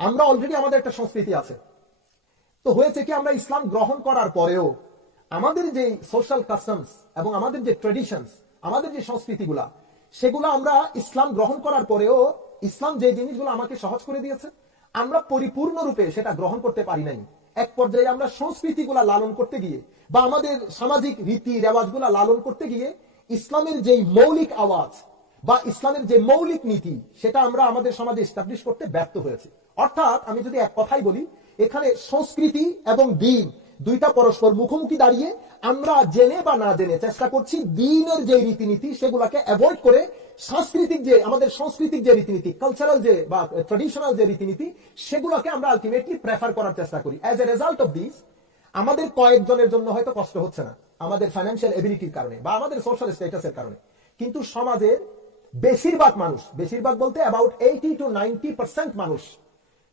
আমরা অলরেডি আমাদের একটা সংস্কৃতি আছে। তো হয়েছে কি, আমরা ইসলাম গ্রহণ করার পরেও আমাদের যে সোশ্যাল কাস্টমস এবং আমাদের যে ট্রেডিশনস আমাদের যে সংস্কৃতিগুলা, সেগুলো আমরা ইসলাম গ্রহণ করার পরেও ইসলাম যে জিনিসগুলো আমাকে সহজ করে দিয়েছে, আমরা পরিপূর্ণরূপে সেটা গ্রহণ করতে পারি নাই। এক পর্যায়ে আমরা সংস্কৃতিগুলা লালন করতে গিয়ে বা আমাদের সামাজিক রীতি রেওয়াজগুলা লালন করতে গিয়ে ইসলামের যেই মৌলিক আওয়াজ বা ইসলামের যে মৌলিক নীতি, সেটা আমরা আমাদের সমাজে এস্টাবলিশ করতে ব্যর্থ হয়েছে। অর্থাৎ আমি যদি এক কথাই বলি, এখানে সংস্কৃতি এবং দিন দুইটা পরস্পর মুখোমুখি দাঁড়িয়ে আমরা জেনে বা না জেনে চেষ্টা করছি দিনের যে রীতিনীতি, সেগুলাকে অ্যাভয়েড করে সাংস্কৃতিক যে, আমাদের সাংস্কৃতিক যে রীতিনীতি কালচারাল যে বা ট্রেডিশনাল যে রীতিনীতি, সেগুলোকে আমরা আলটিমেটলি প্রেফার করার চেষ্টা করি। As a result of this আমাদের কয়েকজনের জন্য হয়তো কষ্ট হচ্ছে না, আমাদের ফাইন্যান্সিয়াল এবিলিটির কারণে বা আমাদের সোশ্যাল স্ট্যাটাসের কারণে। কিন্তু সমাজের বেশিরভাগ মানুষ, বেশিরভাগ বলতে about eighty to ninety percent মানুষ,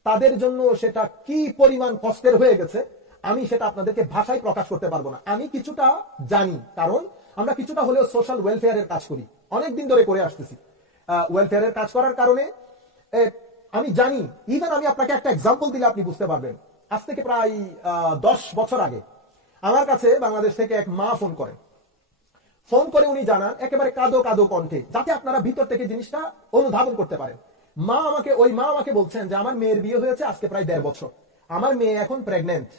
তাদের জন্য সেটা কি পরিমাণ কষ্টের হয়ে গেছে, আমি সেটা আপনাদেরকে ভাষায় প্রকাশ করতে পারব না। আমি কিছুটা জানি, কারণ আমরা কিছুটা হলেও সোশ্যাল ওয়েলফেয়ারের কাজ করি। অনেকদিন ধরে করে আসতেছি। ওয়েলফেয়ারের কাজ করার কারণে আমি জানি ইভেন আমি আপনাকে একটা এক্সাম্পল দিলে আপনি বুঝতে পারবেন। আজ থেকে প্রায় দশ বছর আগে, আমার কাছে বাংলাদেশ থেকে এক মা ফোন করেন ফোন করে উনি জানান, একেবারে কাদো কাদো কণ্ঠে, যাতে আপনারা ভিতর থেকে জিনিসটা অনুধাবন করতে পারেন। মা আমাকে, ওই মা আমাকে বলছেন যে, আমার মেয়ের বিয়ে হয়েছে আজকে প্রায় দেড় বছর। আমার মেয়ে এখন প্রেগনেন্ট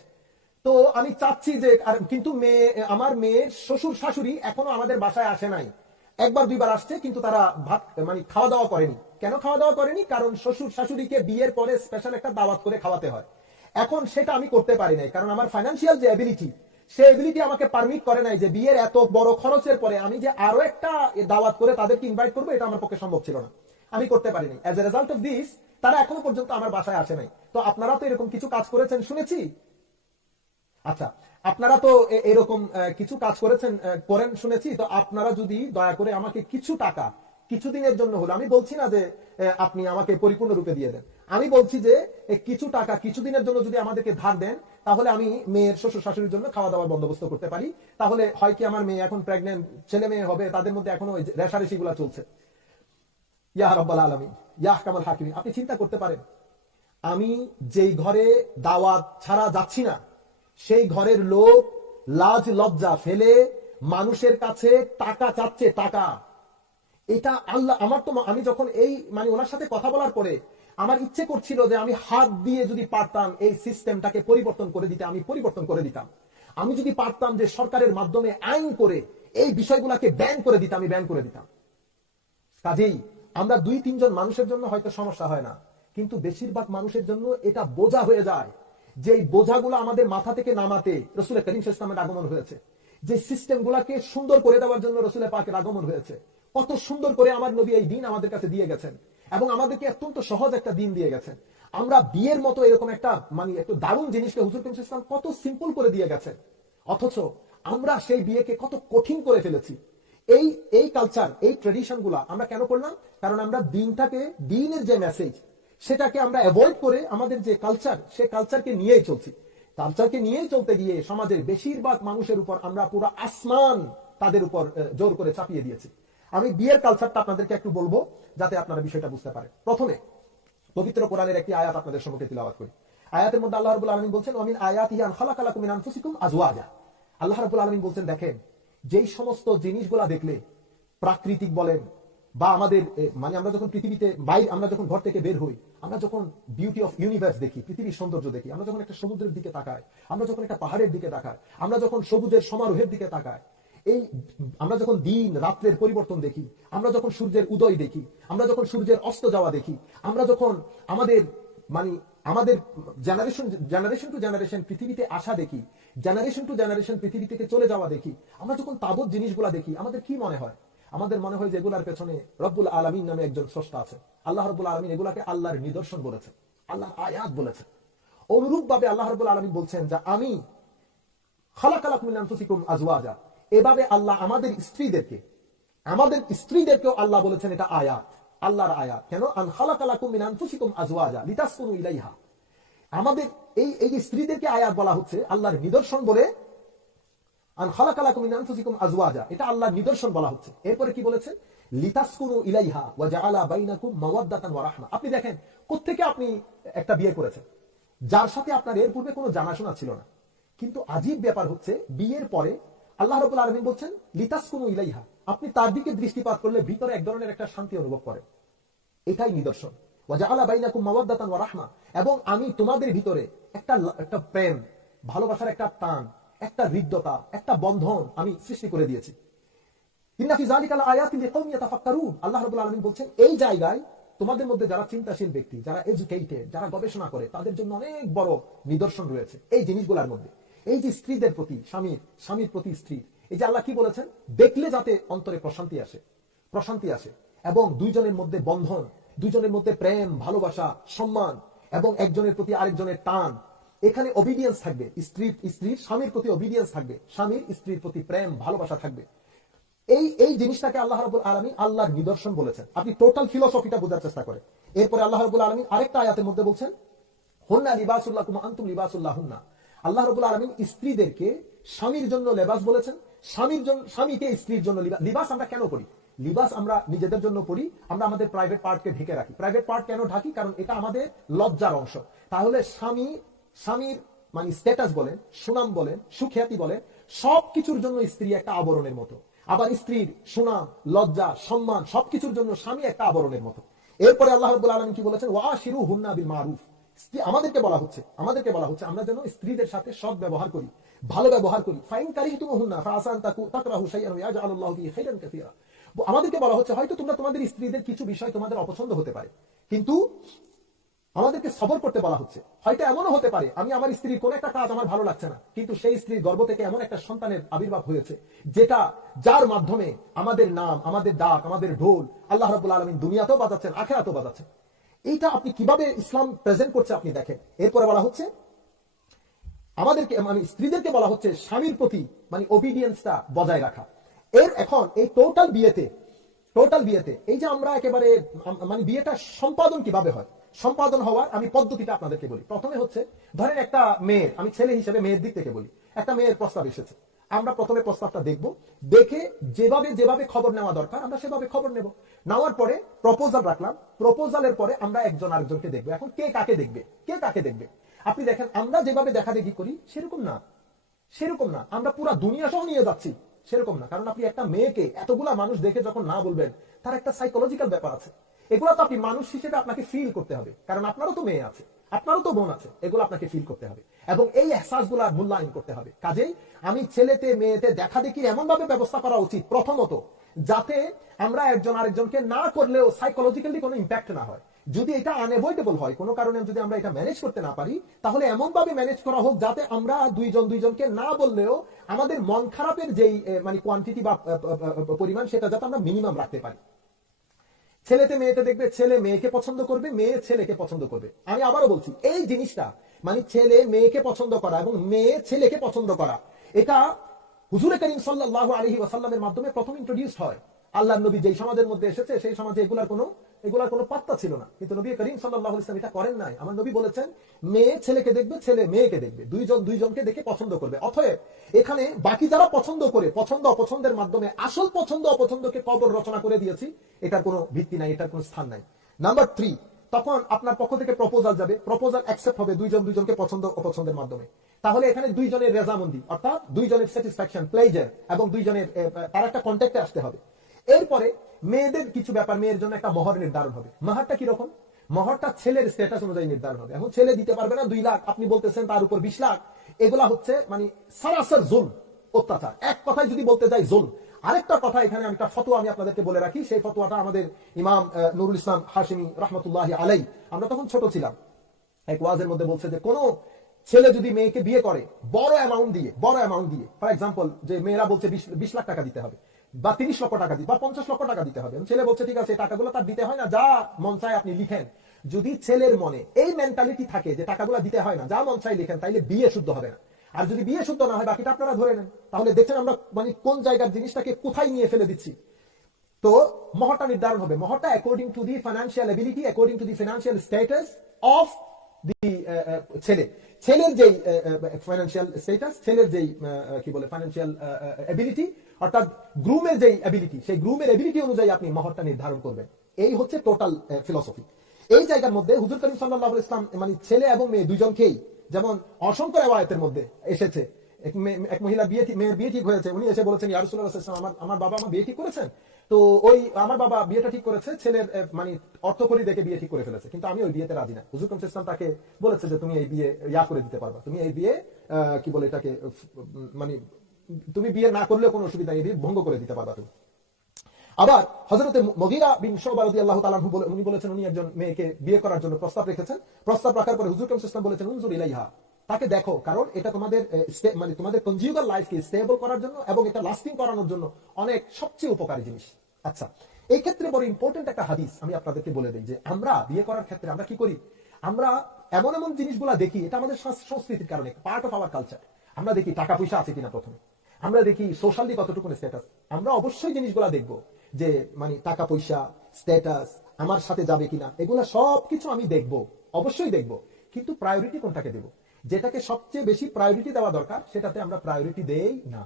তো আমি চাচ্ছি যে কিন্তু মেয়ে, আমার মেয়ের শ্বশুর শাশুড়ি এখনও আমাদের বাসায় আসে নাই। একবার দুইবার আসছে, কিন্তু তারা ভাত মানে খাওয়া দাওয়া করেনি। কেন খাওয়া দাওয়া করেনি? কারণ শ্বশুর শাশুড়িকে বিয়ের পরে স্পেশাল একটা দাওয়াত করে খাওয়াতে হয়। এখন সেটা আমি করতে পারি নাই, কারণ আমার ফাইন্যান্সিয়াল যে এবিলিটি সে এবিলিটি আমাকে পারমিট করে নাই যে বিয়ের এত বড় খরচের পরে আমি যে আরও একটা দাওয়াত করে তাদেরকে ইনভাইট করব, এটা আমার পক্ষে সম্ভব ছিল না। আমি করতে পারিনি। As a result of this তারা এখনও পর্যন্ত আমার বাসায় আসে নাই। তো আপনারা তো এরকম কিছু কাজ করেছেন, শুনেছি? আচ্ছা আপনারা তো এরকম কিছু কাজ করেছেন করেন, শুনেছি। তো আপনারা যদি দয়া করে আমাকে কিছু টাকা কিছুদিনের জন্য হলো। আমি বলছি না যে আপনি আমাকে পরিপূর্ণ রূপে দিয়ে দেন। আমি বলছি যে কিছু টাকা কিছুদিনের জন্য যদি আমাদেরকে ধার দেন, তাহলে আমি মেয়ের শ্বশুর শাশুড়ির জন্য খাওয়া দাওয়ার বন্দোবস্ত করতে পারি। তাহলে হয় কি আমার মেয়ে এখন প্রেগনেন্ট ছেলে মেয়ে হবে, তাদের মধ্যে এখনও ওই রেশারেশি গুলা চলছে। ইয়াহ রব্বাল আলমী ইয়াহ কামাল হাকিমি আপনি চিন্তা করতে পারেন। আমি যেই ঘরে দাওয়াত ছাড়া যাচ্ছি না, সেই ঘরের লোক লাজ লজ্জা ফেলে মানুষের কাছে টাকা চাচ্ছে, টাকা। এটা আল্লাহ, আমার তো আমি যখন এই মানে ওনার সাথে কথা বলার পরে আমার ইচ্ছে করছিল যে আমি হাত দিয়ে যদি পারতাম এই সিস্টেমটাকে পরিবর্তন করে দিতে, আমি পরিবর্তন করে দিতাম। আমি যদি পারতাম যে সরকারের মাধ্যমে আইন করে এই বিষয়গুলোকে ব্যান করে দিতাম আমি ব্যান করে দিতাম। কাজেই আমরা দুই, তিনজন মানুষের জন্য হয়তো সমস্যা হয় না, কিন্তু বেশিরভাগ মানুষের জন্য এটা বোঝা হয়ে যায় যে এই বোঝাগুলো আমাদের মাথা থেকে নামাতে রসুল করিম ইসলামের আগমন হয়েছে। যে সিস্টেম গুলাকে সুন্দর করে দেওয়ার জন্য রসুলের পাকের আগমন হয়েছে। কত সুন্দর করে আমার নবী এই দিন আমাদের কাছে দিয়ে গেছেন। এবং আমাদেরকে অত্যন্ত সহজ একটা দিন দিয়ে গেছেন। আমরা বিয়ের মতো এরকম একটা মানে একটু দারুণ জিনিসকে হুজুর করিম ইসলাম কত সিম্পল করে দিয়ে গেছেন। অথচ আমরা সেই বিয়েকে কত কঠিন করে ফেলেছি। এই এই কালচার এই ট্রেডিশন আমরা কেন করলাম? কারণ আমরা দিনটাকে, দিনের যে মেসেজ সেটাকে আমরা অ্যাভয়েড করে আমাদের যে কালচার সে কালচারকে নিয়েই চলছি। কালচারকে নিয়েই চলতে গিয়ে সমাজের বেশিরভাগ মানুষের উপর আমরা পুরো আসমান তাদের উপর জোর করে চাপিয়ে দিয়েছি। আমি বিয়ের কালচারটা আপনাদেরকে একটু বলব, যাতে আপনারা বিষয়টা বুঝতে পারেন। প্রথমে, পবিত্র কোরআনের একটি আয়াত আপনাদের সম্মুখে তিলাওয়াত করি। আয়াতের মধ্যে আল্লাহ রাব্বুল আলামিন বলছেন ওমিন আয়াতিহি আন খালাকালাকুম মিন আনফুসিকুম আজওয়াজা। আল্লাহ রাব্বুল আলামিন বলছেন, দেখেন, যেই সমস্ত জিনিসগুলা দেখলে, প্রাকৃতিক বলেন বা আমাদের মানে আমরা যখন পৃথিবীতে বাইরে, আমরা যখন ঘর থেকে বের হই, আমরা যখন বিউটি অফ ইউনিভার্স দেখি, পৃথিবীর সৌন্দর্য দেখি, আমরা যখন একটা সমুদ্রের দিকে তাকাই, আমরা যখন একটা পাহাড়ের দিকে তাকাই, আমরা যখন সবুজের সমারোহের দিকে তাকাই এই, আমরা যখন দিন, রাত্রের পরিবর্তন দেখি, আমরা যখন সূর্যের উদয় দেখি, আমরা যখন সূর্যের অস্ত যাওয়া দেখি, আমরা যখন আমাদের মানে আমাদের জেনারেশন জেনারেশন টু জেনারেশন পৃথিবীতে আসা দেখি জেনারেশন টু জেনারেশন পৃথিবী থেকে চলে যাওয়া দেখি, আমরা যখন তাবৎ জিনিসগুলা দেখি, আমাদের কি মনে হয়? আমাদের মনে হয় যে এগুলার পেছনে রব্বুল আলমিন নামে একজন স্রষ্টা আছে। আল্লাহ রব্বুল আলমিন এগুলাকে আল্লাহর নিদর্শন বলেছে আল্লাহ আয়াত বলেছে অনুরূপ ভাবে আল্লাহ রব্বুল আলমিন বলছেন যে, আমি খালাকালাক আনফুসিকুম আজওয়াজা। এভাবে আল্লাহ আমাদের স্ত্রীদেরকে, আমাদের স্ত্রীদেরকেও আল্লাহ বলেছেন এটা আয়াত, আল্লাহর আয়াত। কেন? আন আজওয়াজা ইলাইহা। আমাদের এই এই যে স্ত্রীদেরকে আয়াত বলা হচ্ছে, আল্লাহর নিদর্শন বলে এরপরে কি আপনি দেখেন, কোত্থেকে আপনি একটা বিয়ে করেছেন? যার সাথে আপনার এর পূর্বে কোনো জানাশোনা ছিল না। কিন্তু আজীব ব্যাপার হচ্ছে, বিয়ের পরে আল্লাহ রাব্বুল আলামিন বলছেন, লিতাসকুনু ইলাইহা আপনি তার দিকে দৃষ্টিপাত করলে ভিতরে এক ধরনের একটা শান্তি অনুভব করেন এটাই নিদর্শন। এবং আমি তোমাদের ভিতরে একটা একটা প্রেম, ভালোবাসার একটা টান, একটা হৃদ্যতা, একটা বন্ধন আমি সৃষ্টি করে দিয়েছি। আল্লাহ রাব্বুল আলামিন বলছেন, এই জায়গায় তোমাদের মধ্যে যারা চিন্তাশীল ব্যক্তি, যারা এডুকেটেড যারা গবেষণা করে, তাদের জন্য অনেক বড় নিদর্শন রয়েছে এই জিনিসগুলোর মধ্যে। এই যে স্ত্রীদের প্রতি স্বামীর স্বামীর প্রতি স্ত্রীর এই যে আল্লাহ কি বলেছেন? দেখলে যাতে অন্তরে প্রশান্তি আসে প্রশান্তি আসে। এবং দুইজনের মধ্যে বন্ধন, দুইজনের মধ্যে প্রেম, ভালোবাসা, সম্মান, এবং একজনের প্রতি আরেকজনের টান। এখানে অবিডিয়েন্স থাকবে। স্ত্রীর স্ত্রীর স্বামীর প্রতি অবিডিয়েন্স থাকবে। স্বামীর, স্ত্রীর প্রতি প্রেম, ভালোবাসা থাকবে। এই এই জিনিসটাকে আল্লাহ রাবুল আলমী আল্লাহর নিদর্শন বলেছেন। আপনি টোটাল ফিলোসফিটা বোঝার চেষ্টা করেন। এরপরে আল্লাহ রাবুল আলমী আরেকটা আয়াতের মধ্যে বলছেন, হন্না লিবাসুল্লাহ কুমা আন্তুম লিবাসুল্লাহ হুন্না আল্লাহ রবুল আলমিন স্ত্রীদেরকে স্বামীর জন্য লেবাস বলেছেন। স্বামীর জন্য স্বামীকে স্ত্রীর জন্য লিবাস আমরা কেন করি? লিবাস আমরা নিজেদের জন্য পড়ি আমরা আমাদের প্রাইভেট পার্টকে ঢেকে রাখি। প্রাইভেট পার্ট কেন ঢাকি? কারণ এটা আমাদের লজ্জার অংশ। তাহলে স্বামী, স্বামীর মানে স্ট্যাটাস বলেন, সুনাম বলেন, সুখ্যাতি বলেন সব কিছুর জন্য স্ত্রী একটা আবরণের মতো। আবার স্ত্রীর সুনাম, লজ্জা, সম্মান সবকিছুর জন্য স্বামী একটা আবরণের মতো। এরপরে আল্লাহ আলম কি বলেছেন? ওয়া শিরু হুন্না বিল মারুফ। আমাদেরকে বলা হচ্ছে, আমাদেরকে বলা হচ্ছে, আমরা যেন স্ত্রীদের সাথে সৎ ব্যবহার করি, ভালো ব্যবহার করি। ফাইন কারিহতুম হুন্না ফাসান আমাদেরকে বলা হচ্ছে, হয়তো তোমরা তোমাদের স্ত্রীদের কিছু বিষয় তোমাদের অপছন্দ হতে পারে, কিন্তু আমাদেরকে সবর করতে বলা হচ্ছে। হয়তো এমনও হতে পারে, আমি আমার স্ত্রীর কোন একটা কাজ আমার ভালো লাগছে না, কিন্তু সেই স্ত্রীর গর্ব থেকে এমন একটা সন্তানের আবির্ভাব হয়েছে, যেটা যার মাধ্যমে আমাদের নাম, আমাদের ডাক, আমাদের ঢোল, আল্লাহ রাবুল আলমিন দুনিয়াতেও বাজাচ্ছেন, আখেরাতেও বাজাচ্ছেন। এইটা আপনি কীভাবে ইসলাম প্রেজেন্ট করছে আপনি দেখেন। এরপরে বলা হচ্ছে, আমাদেরকে মানে স্ত্রীদেরকে বলা হচ্ছে স্বামীর প্রতি মানে ওবিডিয়েন্সটা বজায় রাখা। এর এখন এই টোটাল বিয়েতে টোটাল বিয়েতে, এই যে আমরা একেবারে মানে বিয়েটা সম্পাদন কীভাবে হয়? সম্পাদন হওয়ার আমি পদ্ধতিটা আপনাদেরকে বলি। প্রথমে হচ্ছে, ধরেন একটা মেয়ের, আমি ছেলে হিসেবে মেয়ের দিক থেকে বলি, একটা মেয়ের প্রস্তাব এসেছে। আমরা প্রথমে প্রস্তাবটা দেখব। দেখে যেভাবে যেভাবে খবর নেওয়া দরকার, আমরা সেভাবে খবর নেব। নেওয়ার পরে প্রপোজাল রাখলাম। প্রপোজালের পরে আমরা একজন আরেকজনকে দেখব। এখন কে কাকে দেখবে? কে কাকে দেখবে? আপনি দেখেন, আমরা যেভাবে দেখা দেখি করি, সেরকম না। সেরকম না। আমরা পুরো দুনিয়া সহ নিয়ে যাচ্ছি। সেরকম না। কারণ আপনি একটা মেয়েকে এতগুলা মানুষ দেখে যখন না বলবেন, তার একটা সাইকোলজিক্যাল ব্যাপার আছে। এগুলো তো আপনি মানুষ হিসেবে আপনাকে ফিল করতে হবে। কারণ আপনারও তো মেয়ে আছে। আপনারও তো বোন আছে, এগুলো আপনাকে ফিল করতে হবে। এবং এই এহসাসগুলা মূল্যায়ন করতে হবে। কাজেই আমি ছেলেতে, মেয়েতে দেখা দেখি এমন ভাবে ব্যবস্থা করা উচিত, প্রথমত, যাতে আমরা একজন আরেকজনকে না করলেও সাইকোলজিক্যালি কোনো ইম্প্যাক্ট না হয়। যদি এটা আনএভয়েডেবল হয়, কোনো কারণে যদি আমরা এটা ম্যানেজ করতে না পারি, তাহলে এমন ভাবে ম্যানেজ করা হোক যাতে আমরা দুইজন দুইজনকে না বললেও আমাদের মন খারাপের যেই মানে কোয়ান্টিটি বা পরিমাণ, সেটা যাতে আমরা মিনিমাম রাখতে পারি। ছেলেতে মেয়েতে দেখবে ছেলে মেয়েকে পছন্দ করবে, মেয়ে ছেলেকে পছন্দ করবে। আমি আবারও বলছি, এই জিনিসটা মানে ছেলে মেয়েকে পছন্দ করা এবং মেয়ে ছেলেকে পছন্দ করা, এটা হুজুরে করিম সাল্লাহ আলহি ওয়াসাল্লামের মাধ্যমে প্রথম ইন্ট্রোডিউস হয়। আল্লাহ নবী যেই সমাজের মধ্যে এসেছে, সেই সমাজে এগুলার কোনো এগুলার কোনো পাত্তা ছিল না। কিন্তু নবী করিম সাল্লাহ ইসলাম এটা করেন নাই। আমার নবী বলেছেন, মেয়ে ছেলেকে দেখবে, ছেলে মেয়েকে দেখবে। দুইজন, দুইজনকে দেখে পছন্দ করবে। অতএব এখানে বাকি যারা পছন্দ করে, পছন্দ অপছন্দের মাধ্যমে, আসল পছন্দ অপছন্দকে কবর রচনা করে দিয়েছি, এটার কোনো ভিত্তি নাই, এটার কোনো স্থান নাই। নাম্বার থ্রি, তখন আপনার পক্ষ থেকে প্রপোজাল যাবে। প্রপোজাল অ্যাকসেপ্ট হবে দুইজন, দুইজনকে পছন্দ অপছন্দের মাধ্যমে। তাহলে এখানে দুইজনের রেজামন্দি, অর্থাৎ দুইজনের স্যাটিসফ্যাকশন প্লেজার এবং দুইজনের তার একটা কন্ট্যাক্টে আসতে হবে। এরপরে মেয়েদের কিছু ব্যাপার মেয়ের জন্য একটা মহর নির্ধারণ হবে। মহারটা কীরকম? মহরটা ছেলের স্ট্যাটাস অনুযায়ী নির্ধারণ হবে। এখন ছেলে দিতে পারবে না, দুই লাখ, আপনি বলতেছেন তার উপর বিশ লাখ। এগুলা হচ্ছে মানে সারাসার জুল অত্যাচার। এক কথায় যদি বলতে যাই জুল আরেকটা কথা এখানে আমি একটা ফতোয়া আমি আপনাদেরকে বলে রাখি, সেই ফতোয়াটা আমাদের ইমাম নুরুল ইসলাম হাশিমি রহমতুল্লাহ আলাই আমরা তখন ছোট ছিলাম। এক ওয়াজের মধ্যে বলছে যে, কোন ছেলে যদি মেয়েকে বিয়ে করে, বড় অ্যামাউন্ট দিয়ে, বড় অ্যামাউন্ট দিয়ে ফর এক্সাম্পল যে মেয়েরা বলছে বিশ লাখ টাকা দিতে হবে বা তিরিশ লক্ষ টাকা দিতে বা পঞ্চাশ লক্ষ টাকা দিতে হবে। ছেলে বলছে, ঠিক আছে টাকাগুলো তার দিতে হয় না, যা মন চায় আপনি লিখেন। যদি ছেলের মনে এই মেন্টালিটি থাকে যে টাকাগুলো দিতে হয় না, যা মন চাই লিখেন, তাইলে বিয়ে শুদ্ধ হবে না। আর যদি বিয়ে শুদ্ধ না হয়, বাকিটা আপনারা ধরে নেন। তাহলে দেখছেন আমরা মানে কোন জায়গার জিনিসটাকে কোথায় নিয়ে ফেলে দিচ্ছি। তো মহরটা নির্ধারণ হবে। মহরটা according to the financial ability according to the financial status of the ছেলে। ছেলের যেই ফাইন্যান্সিয়াল স্টেটাস ছেলের যেই কি বলে ফাইন্যান্সিয়াল এবিলিটি অর্থাৎ গ্রুমের যেই এবিলিটি সেই গ্রুমের এবিলিটি অনুযায়ী আপনি মহরটা নির্ধারণ করবেন। এই হচ্ছে টোটাল ফিলসফি এই জায়গার মধ্যে হুজুর করিম সাল্লাহ ইসলাম মানে ছেলে এবং মেয়ে দুজনকেই যেমন অসংখ্য রেওয়ায়তের মধ্যে এসেছে। এক মহিলা বিয়ে মেয়ের বিয়ে ঠিক হয়েছে, উনি এসে বলেছেন ইয়ারসুল্লাহ আমার আমার বাবা আমার বিয়ে ঠিক করেছেন? তো ওই আমার বাবা বিয়েটা ঠিক করেছে, ছেলের মানে অর্থ করি দেখে বিয়ে ঠিক করে ফেলেছে। কিন্তু আমি ওই বিয়েতে রাজি না। হুজুর করিম ইসলাম তাকে বলেছে যে, তুমি এই বিয়ে ইয়া করে দিতে পারবা। তুমি এই বিয়ে কি বলে এটাকে মানে তুমি বিয়ে না করলেও কোনো অসুবিধা নেই ভঙ্গ করে দিতে পারবা তুমি। আবার হজরতে মগিরা বিন শোবা রাদি আল্লাহ তালাহু বলে উনি বলেছেন, উনি একজন মেয়েকে বিয়ে করার জন্য প্রস্তাব রেখেছেন। প্রস্তাব রাখার পরে হুজুর কাম বলেছেন? উনজুর ইলাইহা। তাকে দেখো, কারণ এটা তোমাদের মানে তোমাদের কনজিউগাল লাইফকে স্টেবল করার জন্য এবং এটা লাস্টিং করানোর জন্য অনেক সবচেয়ে উপকারী জিনিস। আচ্ছা এই ক্ষেত্রে বড় ইম্পর্টেন্ট একটা হাদিস আমি আপনাদেরকে বলে দিই যে আমরা বিয়ে করার ক্ষেত্রে আমরা কি করি? আমরা এমন এমন জিনিসগুলা দেখি, এটা আমাদের সংস্কৃতির কারণে পার্ট অফ আওয়ার কালচার আমরা দেখি টাকা পয়সা আছে কিনা প্রথমে। আমরা দেখি সোশ্যালি কতটুকু স্ট্যাটাস আমরা অবশ্যই জিনিসগুলা দেখব যে মানে টাকা, পয়সা স্ট্যাটাস আমার সাথে যাবে কিনা, এগুলা সবকিছু আমি দেখব, অবশ্যই দেখব। কিন্তু প্রায়োরিটি কোনটাকে দেব? যেটাকে সবচেয়ে বেশি প্রায়োরিটি দেওয়া দরকার, সেটাতে আমরা প্রায়োরিটি দেই না।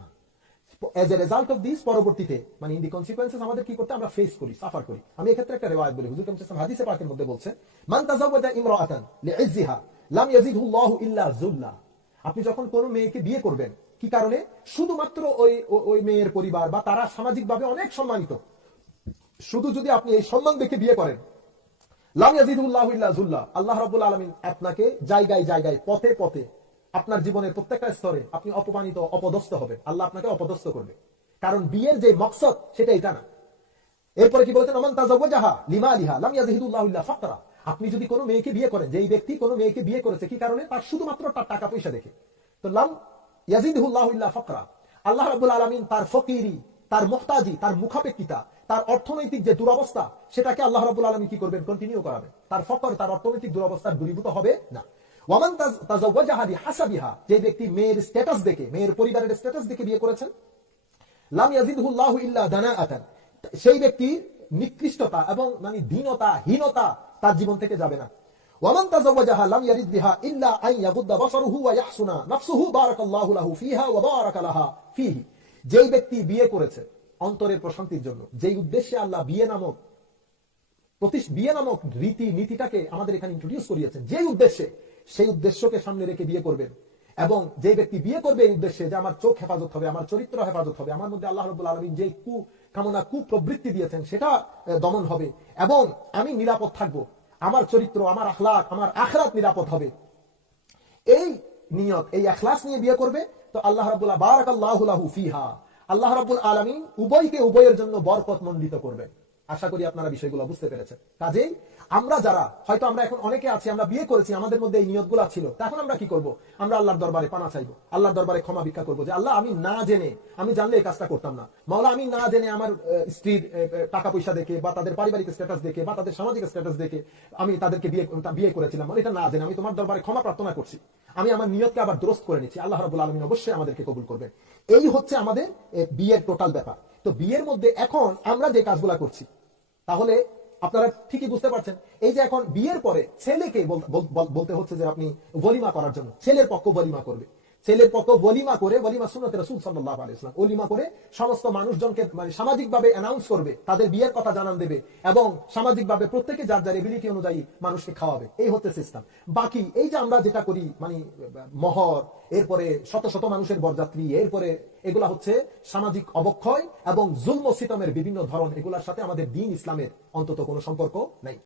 As a result of this পরবর্তীতে মানে ইন দি কনসিকুয়েন্সেস আমাদের কি করতে আমরা ফেস করি সাফার করি। আমি এক্ষেত্রে একটা রেওয়ায়ত বলি। হুজুর কামসাম হাদিসে পাকের মধ্যে বলছে, মান তাজাওয়াজা ইমরাআতান লিইজ্জিহা, লাম ইয়াজিদহু ইল্লা যুল্লা। আপনি যখন কোন মেয়েকে বিয়ে করবেন কি কারণে? শুধুমাত্র ওই ওই মেয়ের পরিবার বা তারা সামাজিকভাবে অনেক সম্মানিত। শুধু যদি আপনি এই সম্মান দেখে বিয়ে করেন। আল্লাহ রাব্বুল আলামিন আপনাকে জায়গায় জায়গায়, পথে পথে আপনার জীবনের প্রত্যেকটা স্তরে আপনি অপমানিত, অপদস্থ হবে। আল্লাহ আপনাকে অপদস্থ করবে। কারণ বিয়ের যে মকসদ, সেটা এটা না। এরপরে কি বলেছেন? আপনি যদি কোনো মেয়েকে বিয়ে করেন, যেই ব্যক্তি কোনো মেয়েকে বিয়ে করেছে, কি কারণে? তার শুধুমাত্র তার টাকা পয়সা দেখে। তো লাম আল্লাহ রাব্বুল আলামিন তার ফকিরি, তার মুহতাজি, তার মুখাপেক্ষিতা, তার অর্থনৈতিক যে দুরবস্থা, সেটাকে আল্লাহ রাব্বুল আলামিন কি করবেন? কন্টিনিউ করাবেন। তার ফকর, তার অর্থনৈতিক দূরীভূত হবে না। যে ব্যক্তি মেয়ের স্ট্যাটাস দেখে, মেয়ের পরিবারের স্ট্যাটাস দেখে বিয়ে করেছেন সেই ব্যক্তির নিকৃষ্টতা এবং মানে দীনতা, হীনতা তার জীবন থেকে যাবে না। তাজাওয়াজাহা লাম ইয়ারিদ বিহা ইল্লা আন ইয়াগুদ্দা বাসারুহু ওয়া ইয়াহসুনা নাফসুহু বারাকাল্লাহু লাহু ফিহা ওয়া বারাকা লাহা ফিহি যেই ব্যক্তি বিয়ে করেছে, অন্তরের প্রশান্তির জন্য, যেই উদ্দেশ্যে আল্লাহ বিয়ে নামক বিয়ে নামক রীতি, নীতিটাকে আমাদের এখানে ইন্ট্রোডিউস করিয়েছেন যে উদ্দেশ্যে, সেই উদ্দেশ্যকে সামনে রেখে বিয়ে করবেন। এবং যে ব্যক্তি বিয়ে করবে এই উদ্দেশ্যে যে আমার চোখ হেফাজত হবে, আমার চরিত্র হেফাজত হবে, আমার মধ্যে আল্লাহ রবুল আলমিন যে কু, কামনা কু প্রবৃত্তি দিয়েছেন, সেটা দমন হবে। এবং আমি নিরাপদ থাকব। আমার চরিত্র, আমার আখলাক আমার আখরাত নিরাপদ হবে। এই নিয়ত, এই আখলাস নিয়ে বিয়ে করবে, তো আল্লাহ রাবুল্লাহ বারাক আল্লাহ ফিহা। আল্লাহ রাবুল আলমিন উভয়কে উভয়ের জন্য বরকত মন্ডিত করবে। আশা করি আপনারা বিষয়গুলো বুঝতে পেরেছেন। কাজেই আমরা যারা, হয়তো আমরা এখন অনেকে আছি, আমরা বিয়ে করেছি, আমাদের মধ্যে এই নিয়তগুলো ছিল তখন আমরা কি করব? আমরা আল্লাহর দরবারে পানা চাইব, আল্লাহর দরবারে ক্ষমা ভিক্ষা করব, যে আল্লাহ, আমি না জেনে, আমি জানলে এই কাজটা করতাম না। মাওলা, আমি না জেনে আমার স্ত্রীর টাকা পয়সা দেখে, বা তাদের পারিবারিক স্ট্যাটাস দেখে, বা তাদের সামাজিক স্ট্যাটাস দেখে, আমি তাদেরকে বিয়ে বিয়ে করেছিলাম। মানে এটা না জেনে আমি তোমার দরবারে ক্ষমা প্রার্থনা করছি। আমি আমার নিয়তকে আবার দুরস্ত করে নিচ্ছি। আল্লাহ রাবুল আলমিন অবশ্যই আমাদেরকে কবুল করবেন। এই হচ্ছে আমাদের বিয়ের টোটাল ব্যাপার। তো বিয়ের মধ্যে এখন আমরা যে কাজগুলা করছি তাহলে আপনারা ঠিকই বুঝতে পারছেন। এই যে এখন বিয়ের পরে ছেলেকে বল- বল- বল- বলতে হচ্ছে যে আপনি বলিমা করার জন্য। ছেলের পক্ষ বলিমা করবে। ছেলের পক্ষ বলিমা করে, বলিমা সুন্নতে রাসূল সাল্লাল্লাহু আলাইহি ওয়াসাল্লাম। বলিমা করে সমস্ত মানুষজনকে মানে সামাজিকভাবে অ্যানাউন্স করবে, তাদের বিয়ের কথা জানান দেবে এবং সামাজিকভাবে প্রত্যেকে যার যার এবিলিটি অনুযায়ী মানুষকে খাওয়াবে। এই হচ্ছে সিস্টেম বাকি এই যে আমরা যেটা করি মানে মহর, এরপরে শত শত মানুষের বরযাত্রী, এরপরে এগুলা হচ্ছে সামাজিক অবক্ষয় এবং জুলম সিতমের বিভিন্ন ধরন, এগুলার সাথে আমাদের দিন ইসলামের অন্তত কোনো সম্পর্ক নাই।